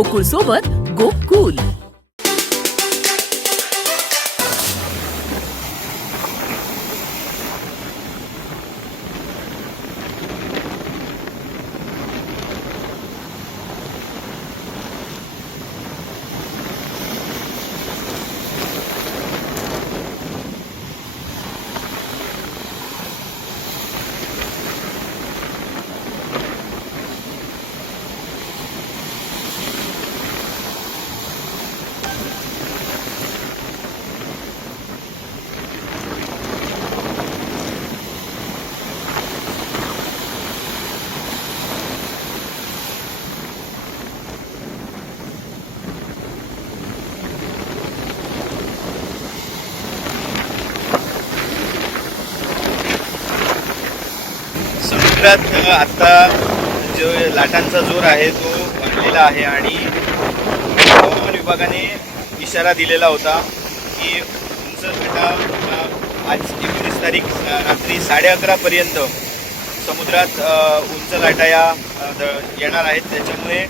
गोकुळ सोबत गोकुल. समुद्रात आत्ता आता जो लाटांचा जोर आहे तो वाढलेला आहे आणि हवामान विभागाने इशारा दिलेला होता की उंच लाटा आज एकोणीस तारीख रात्री साडे अकरापर्यंत समुद्रात उंच लाटा या द- येणार आहेत. त्याच्यामुळे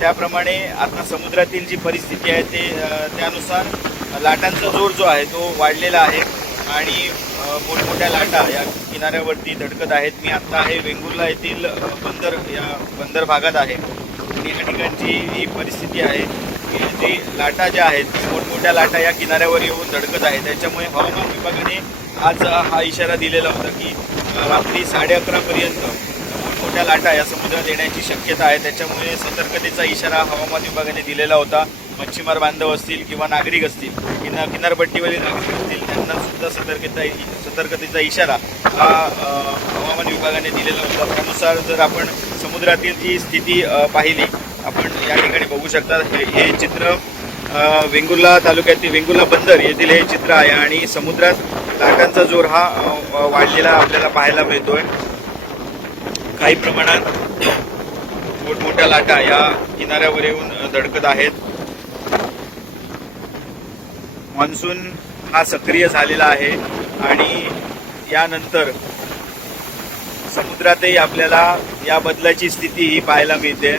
त्याप्रमाणे आता समुद्रातील जी परिस्थिती आहे ते त्यानुसार लाटांचा जोर जो आहे तो वाढलेला आहे आणि मोठमोठ्या लाटा या किनाऱ्यावरती धडकत आहेत. मी आत्ता आहे वेंगुर्ला येथील बंदर या बंदर भागात आहे. आणि या ठिकाणची ही परिस्थिती आहे की जी लाटा ज्या आहेत मोठमोठ्या लाटा या किनाऱ्यावर येऊन धडकत आहेत. त्याच्यामुळे हवामान विभागाने आज हा इशारा दिलेला होता की रात्री साडे अकरापर्यंत मोठमोठ्या लाटा या समुद्रात येण्याची शक्यता आहे. त्याच्यामुळे सतर्कतेचा इशारा हवामान विभागाने दिलेला होता. मच्छीमार बांधव असतील किंवा नागरिक असतील किना किनारपट्टीवरील नागरिक असतील त्यांना सुद्धा सतर्कता सतर्कतेचा इशारा हा हवामान विभागाने दिलेला होता. त्यानुसार जर आपण समुद्रातील जी स्थिती पाहिली आपण या ठिकाणी बघू शकता हे हे चित्र वेंगुर्ला तालुक्यातील वेंगुर्ला बंदर येथील हे चित्र आहे आणि समुद्रात लाटांचा जोर हा वाढलेला आपल्याला पाहायला मिळतोय. काही प्रमाणात मोठमोठ्या लाटा या किनाऱ्यावर येऊन धडकत आहेत. मान्सून हा सक्रिय झालेला आहे आणि यानंतर समुद्रातही आपल्याला या बदलाची स्थिती ही पाहायला मिळते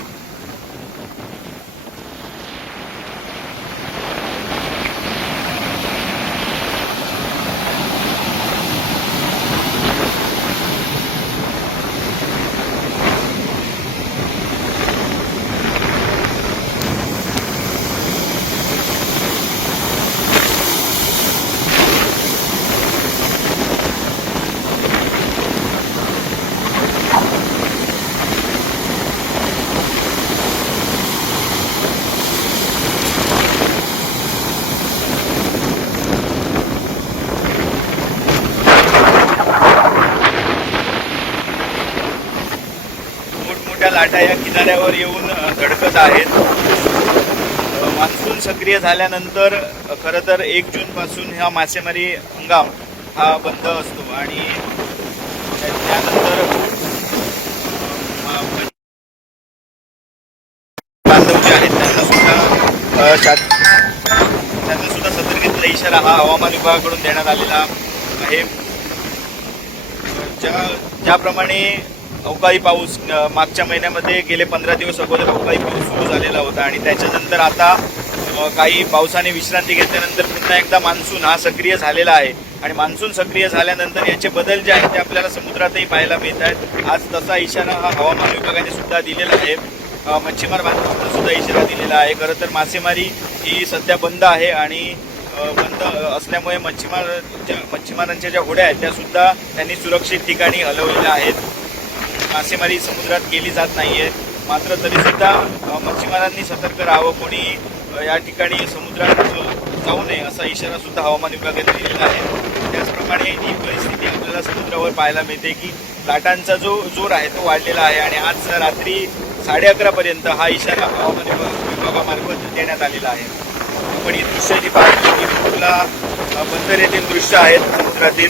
मोठमोठ्या लाटा या किनाऱ्यावर येऊन धडकत आहेत. मान्सून सक्रिय झाल्यानंतर खरं तर एक जूनपासून हा मासेमारी हंगाम हा बंद असतो आणि त्यानंतर बांधव जे आहेत त्यांना सुद्धा त्यांना सुद्धा सतर्कतेचा इशारा हा हवामान विभागाकडून देण्यात आलेला आहे. ज्या ज्याप्रमाणे अवकाळी पाऊस मागच्या महिन्यामध्ये गेले पंधरा दिवस अगोदर अवकाळी पाऊस सुरू झालेला होता आणि त्याच्यानंतर आता काही पावसाने विश्रांती घेतल्यानंतर पुन्हा एकदा मान्सून हा सक्रिय झालेला आहे. आणि मान्सून सक्रिय झाल्यानंतर याचे बदल जे आहेत ते आपल्याला समुद्रातही पाहायला मिळत आहेत. आज तसा इशारा हा हवामान विभागाने सुद्धा दिलेला आहे. मच्छीमार बांधवांना सुद्धा इशारा दिलेला आहे. खरं तर मासेमारी ही सध्या बंद आहे आणि बंद असल्यामुळे मच्छीमार मच्छीमारांच्या ज्या होड्या आहेत त्या सुद्धा त्यांनी सुरक्षित ठिकाणी हलवलेल्या आहेत. मासेमारी समुद्रात केली जात नाहीये. मात्र तरी सुद्धा मच्छीमारांनी सतर्क राहावं कोणी या ठिकाणी समुद्रात जाऊ नये असा इशारा सुद्धा हवामान विभागाने दिलेला आहे. त्याचप्रमाणे ही परिस्थिती आपल्याला समुद्रावर पाहायला मिळते की लाटांचा जो जोर आहे तो वाढलेला आहे आणि आज रात्री साडे अकरापर्यंत हा इशारा हवामान विभागामार्फत देण्यात आलेला आहे. आपण ही दृश्य जी पाहिली ती कुर्ला, बंदर येथील दृश्य आहेत समुद्रातील.